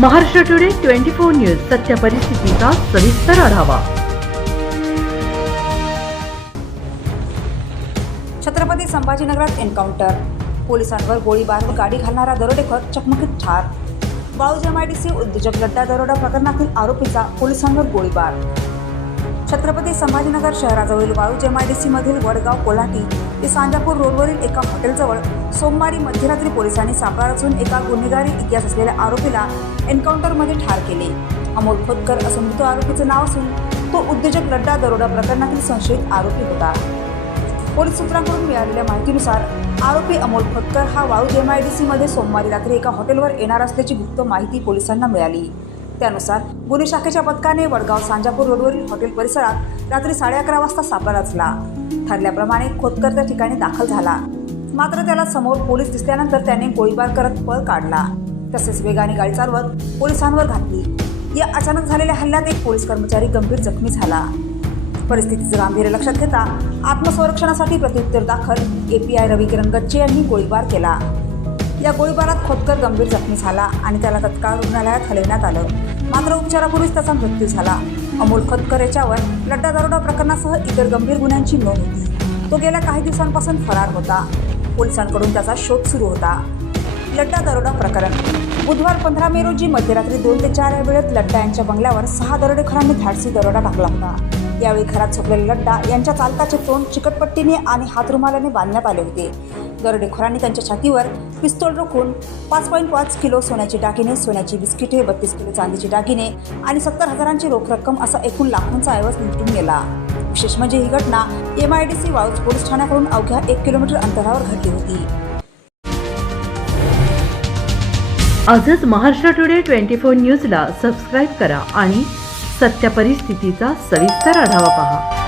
Maharashtra today twenty four news सत्य परिस्थितीचा सविस्तर आढावा. छत्रपती संभाजीनगरात एन्काउंटर. पोलिसांवर गोळीबार व गाडी घालणारा दरोडेखोर चकमकीत ठार. वाळूज एमआयडीसी उद्योजक लड्डा दरोडा प्रकरणातील आरोपीचा पोलिसांवर गोळीबार छत्रपती संभाजीनगर शहराजवळील वाळूज एमआयडीसी मधील वडगाव कोल्हाटी ते सांजापूर रोडवरील एका हॉटेलजवळ सोमवारी मध्यरात्री पोलिसांनी सापळा रचून एका गुन्हेगारी इतिहास असलेल्या आरोपीला एन्काउंटरमध्ये ठार केले. अमोल खोतकर असं मृत आरोपीचं नाव असून तो उद्योजक लड्डा दरोडा प्रकरणातील संशयित आरोपी होता. पोलीस सूत्रांकडून मिळालेल्या माहितीनुसार आरोपी अमोल खोतकर हा वाळूज एमआयडीसी मध्ये सोमवारी रात्री एका हॉटेलवर येणार असल्याची गुप्त माहिती पोलिसांना मिळाली. त्यानुसार गुन्हे शाखेच्या पथकाने वडगाव सांजापूर रोडवरील हॉटेल परिसरात रात्री साडे अकरा वाजता सापळा रचला. ठरल्याप्रमाणे खोतकर त्या ठिकाणी दाखल झाला. मात्र त्याला समोर पोलीस दिसल्यानंतर त्याने गोळीबार करत पळ काढला. तसेच वेगाने गाडी चालवत पोलिसांवर घातली. या अचानक झालेल्या हल्ल्यात एक पोलीस कर्मचारी गंभीर जखमी झाला. परिस्थितीचं गांभीर्य लक्षात घेता आत्मसंरक्षणासाठी प्रत्युत्तर दाखल एपीआय रविकिरण गच्चे यांनी गोळीबार केला. या गोळीबारात खोतकर गंभीर जखमी झाला आणि त्याला तत्काळ रुग्णालयात हलवण्यात आलं. मात्र उपचारापूर्वीच त्याचा मृत्यू झाला. अमोल खतकर याच्यावर लड्डा दरोडा प्रकरणासह इतर गंभीर गुन्ह्यांची नोंद. होती तो गेल्या काही दिवसांपासून फरार होता. पोलिसांकडून त्याचा शोध सुरू होता. लड्डा दरोडा प्रकरण. बुधवार पंधरा मे रोजी मध्यरात्री दोन ते चार या वेळेत लड्डा यांच्या बंगल्यावर सहा दरोडेखोरांनी धाडसी दरोडा टाकला होता. यावेळी घरात झोपलेले लड्डा यांच्या चालकाचे तोंड चिकटपट्टीने आणि हातरुमालाने बांधण्यात आले होते. दरोडेखोरांनी त्यांच्या छातीवर पिस्तोल रोखून पाच पॉईंट पाच किलो सोन्याची दागिने सोन्याची बिस्किटे बत्तीस किलो चांदीची दागिने आणि सत्तर हजारांची रोख रक्कम असा एकूण लाखोंचा ऐवज लुटून गेला. विशेष म्हणजे ही घटना M I D C Waluj police ठाण्याकडून अवघ्या एक किलोमीटर अंतरावर घडली होती. आजच महाराष्ट्र टुडे ट्वेंटी फोर न्यूजला सबस्क्राईब करा आणि सत्य परिस्थितीचा सविस्तर आढावा पहा.